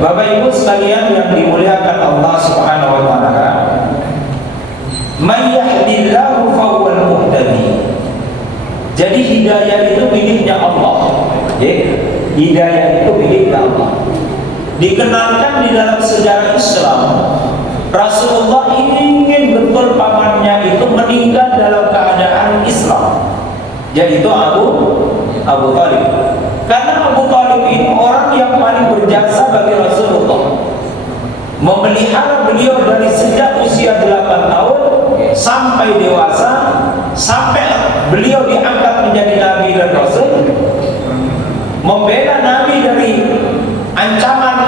Bapak Ibu sekalian yang dimuliakan Allah Subhanahu wa taala, may yahdillahu fahuwal muhtadi. Jadi hidayah itu miliknya Allah. Hidayah itu miliknya Allah. Dikenalkan di dalam sejarah Islam, Rasulullah ingin betul pamannya itu meninggal dalam keadaan Islam, yaitu Abu Thalib. Karena Abu Thalib ini orang yang paling berjasa bagi Rasulullah, memelihara beliau dari sejak usia 8 tahun sampai dewasa, sampai beliau diangkat menjadi Nabi dan Rasul, membela Nabi dari ancaman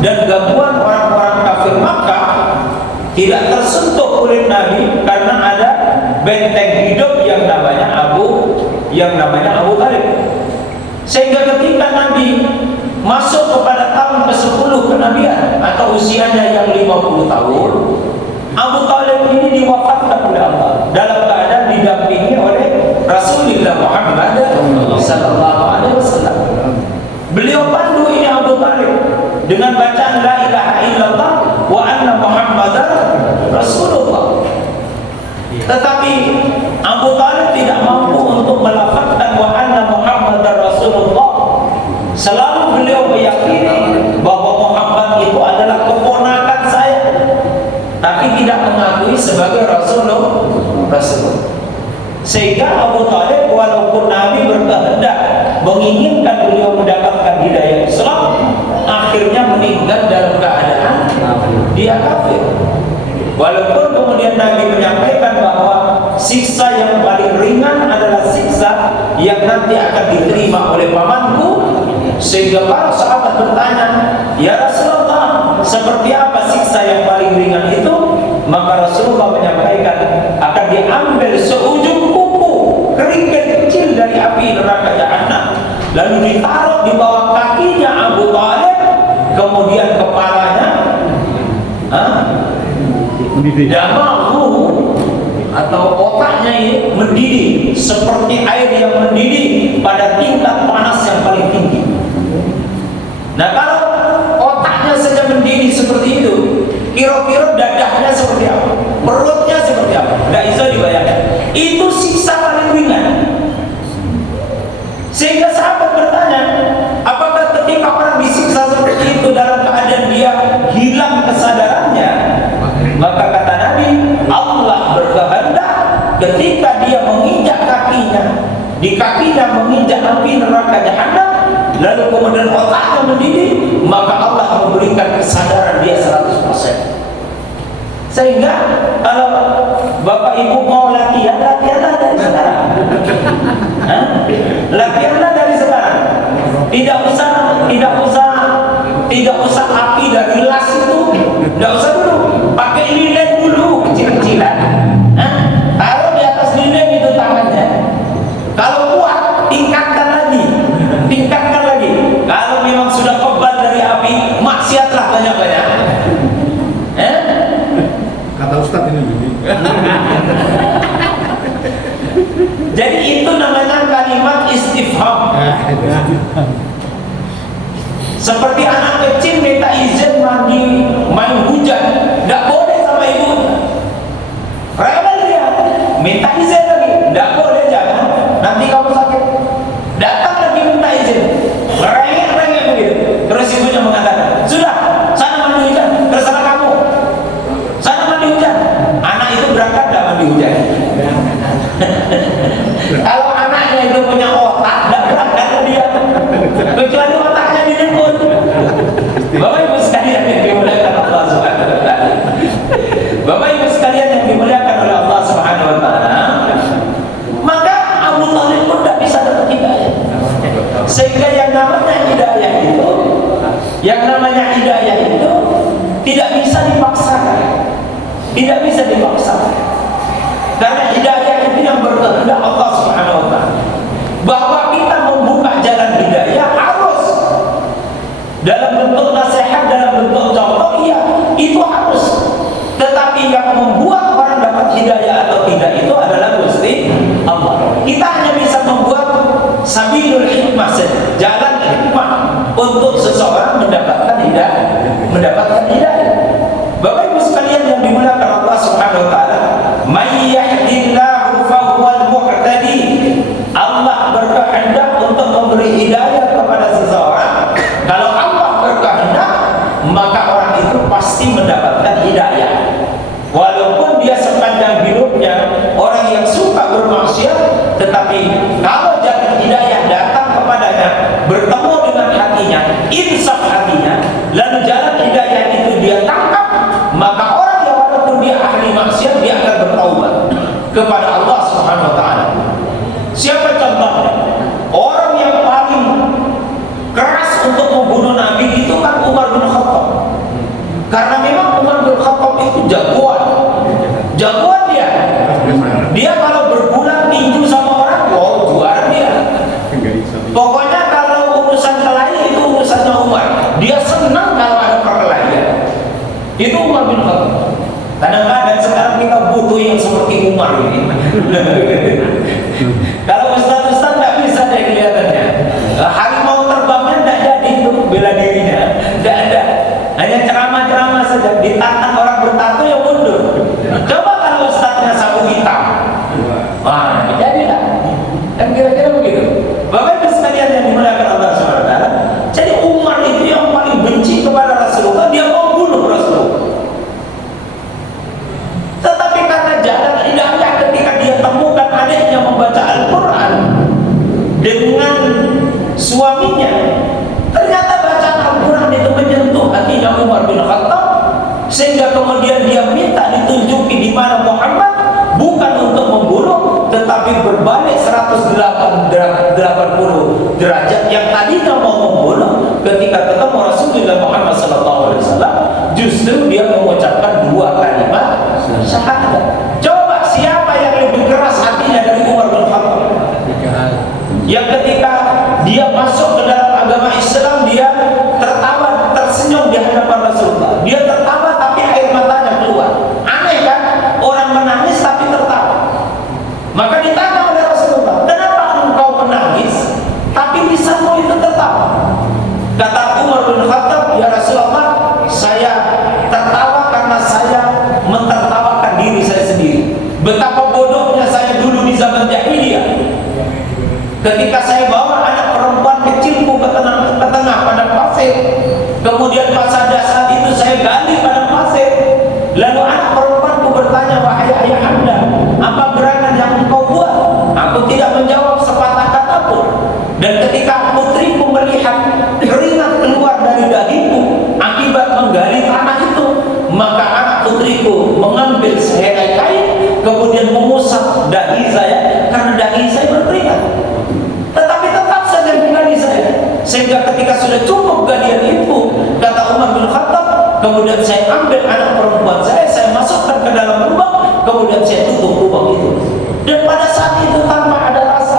dan gangguan orang-orang kafir Makkah, tidak tersentuh oleh Nabi karena ada benteng hidup yang namanya Abu Thalib. Sehingga ketika Nabi masuk kepada tahun ke-10 kenabian atau usianya yang 50 tahun, Abu Thalib ini diwafatkan oleh Allah dalam keadaan didampingi oleh Rasulullah Muhammad sallallahu alaihi wasallam. Beliau pandu ini Abu Thalib dengan bacaan la ilaha illallah wa anna Muhammadar Rasulullah. Tetapi Abu Thalib tidak mampu untuk melafazkan wa anna Muhammadar Rasulullah. Selalu beliau meyakini bahwa Muhammad itu adalah keponakan saya, tapi tidak mengakui sebagai Rasulullah. Sehingga Abu Thalib walaupun Nabi berkehendak menginginkan beliau mendapatkan hidayah Islam, akhirnya meninggal dalam keadaan dia kafir. Walaupun kemudian Nabi menyampaikan bahwa siksa yang paling ringan adalah siksa yang nanti akan diterima oleh pamanku, sehingga para sahabat bertanya, ya Rasulullah, seperti apa siksa yang paling ringan itu? Maka Rasulullah menyampaikan akan diambil seujung kuku kerikil kecil dari api neraka Jahannam, lalu ditaruh di bawah kakinya Abu Thalib, kemudian kepalanya damahu atau otaknya ini mendidih seperti air yang mendidih pada tingkat panas yang paling tinggi. Nah, kalau otaknya saja mendidih seperti itu, kira-kira dadahnya seperti apa? Perutnya seperti apa? Tidak bisa dibayangkan. Itu siksa paling ringan. Sehingga sahabat bertanya, apakah ketika orang disiksa seperti itu dalam keadaan dia hilang kesadarannya? Maka kata Nabi, Allah berkehendak ketika dia menginjak kakinya, di kakinya menginjak api neraka Jahannam, lalu kemudian otaknya mendidih, maka Allah memberikan kesadaran dia 100%. Sehingga kalau Bapak Ibu mau latihanlah dari sekarang. Latihanlah dari sekarang. Tidak usah api dari las itu, tidak usah dulu. Pakai lilin dulu kecil-kecilan. Taruh di atas lilin itu tangannya. Kalau kuat, tingkatkan lagi. Kalau memang sudah kebal dari api, maksiatlah banyak-banyak. Kata Ustaz ini. Jadi itu namanya kalimat istifham. Seperti anak kecil minta izin mandi main hujan, tidak boleh sama ibunya. Rewel dia, minta izin lagi, tidak boleh, jangan, nanti kamu sakit. Datang lagi minta izin, rengek begitu. Terus ibunya mengatakan, sudah, sana mandi hujan, terserah kamu. Sana mandi hujan. Anak itu berangkat tidak mandi hujan. Kalau anaknya itu punya otak, tidak berangkat dia, kecuali otaknya diliput. Bapak Ibu sekalian yang dimuliakan Allah Subhanahu wa taala. Bapak Ibu sekalian yang dimuliakan oleh Allah Subhanahu wa taala, maka Abu Thalib pun tidak bisa dapat hidayah. Sehingga yang namanya hidayah itu tidak bisa dipaksakan. Karena hidayah itu yang berkehendak Allah Subhanahu wa taala. Bahwa kita membuka jalan hidayah harus dalam bentuk nasihat, dalam bentuk contoh, iya, itu harus. Tetapi yang membuat orang dapat hidayah atau tidak itu adalah Gusti Allah. Kita hanya bisa membuat sabilul hikmah, jalan hikmah untuk seseorang mendapatkan hidayah. mendapatkan hidayah. Bapak Ibu sekalian yang dimuliakan Allah Subhanahu wa taala, may yahdillahu fahuwal muhtadi. Allah berkehendak untuk memberi hidayah kepada seseorang. Kalau Allah berkehendak, maka orang itu pasti mendapatkan hidayah. Walaupun dia sepanjang hidupnya orang yang suka bermaksiat, tetapi kalau jalan hidayah datang kepadanya, bertemu dengan hatinya, insaf hatinya, lalu jalan hidayah itu dia tangkap, maka orang yang walaupun dia ahli maksiat, dia akan bertaubat kepada Allah Subhanahu wa taala. Siapa contohnya? Orang yang paling keras untuk membunuh Nabi itu kan Umar bin Khattab. Karena memang Umar bin Khattab itu jagoan dia. Dia kalau berbulan tinju sama orang, wow, juara dia. Pokoknya kalau urusan kelahi itu urusannya Umar. Dia senang kalau ada perkelahian. Itu Umar bin Khattab. Kadang-kadang sekarang kita butuh yang seperti Umar ini. Kalau ustaz-ustaz nggak bisa deh kelihatannya. Harimau terbangnya nggak jadi untuk bela dirinya, nggak ada. Hanya ceramah-ceramah saja. Ditantang orang bertato yang mundur. Coba kalau ustaznya sapu hitam, wah, jadi lah. Kan kira-kira begitu. Bapak Ibu sekalian yang dimuliakan Allah Subhanahu wa taala. Jadi Umar itu yang paling benci kepada Rasulullah, dia mau bunuh Rasulullah. Tetapi karena jalan hidayah ketika dia temukan adiknya membaca Al-Quran dengan suaminya, ternyata bacaan Al-Quran itu menyentuh hatinya Umar bin Khattab, sehingga kemudian dia minta ditunjuki di mana Muhammad, bukan untuk membunuh, tetapi berbalik 180 derajat. Yang tadinya mau membunuh, ketika ketemu Rasulullah Muhammad SAW, justru dia mengucapkan 2 kalimat syahadat. Coba siapa yang lebih keras hatinya dari Umar bin Khattab? Yang ketika dia masuk ke dalam agama Islam, dia tertawa, tersenyum di hadapan Rasulullah. Dia tertawa tapi air matanya keluar. Aneh kan? Orang menangis tapi tertawa. Maka ditanya oleh Rasulullah, kenapa engkau menangis tapi lisanmu itu tertawa? Kata Umar bin Khattab, ya Rasulullah, saya tertawa karena saya mentertawakan diri saya sendiri. Betapa bodohnya saya dulu di zaman jahiliyah. Ketika saya bawa anak perempuan kecilku ke tengah padang pasir, kemudian pas ada saat itu saya gali padang pasir, lalu anak perempuanku bertanya, wahai ayah anda, apa gerangan yang engkau buat? Aku tidak menjawab sepatah kata pun. Dan ketika putriku melihat keringat keluar dari dahiku akibat menggali tanah itu, maka anak putriku mengambil sehelai kain, kemudian mengusap dahi saya karena dahi saya berkeringat. Tetapi tetap saja menggali saya, sehingga ketika sudah cukup galian itu, kata Umar bin Khattab, kemudian saya ambil anak perempuan saya masukkan ke dalam lubang, kemudian saya tutup lubang itu. Dan pada saat itu tanpa ada rasa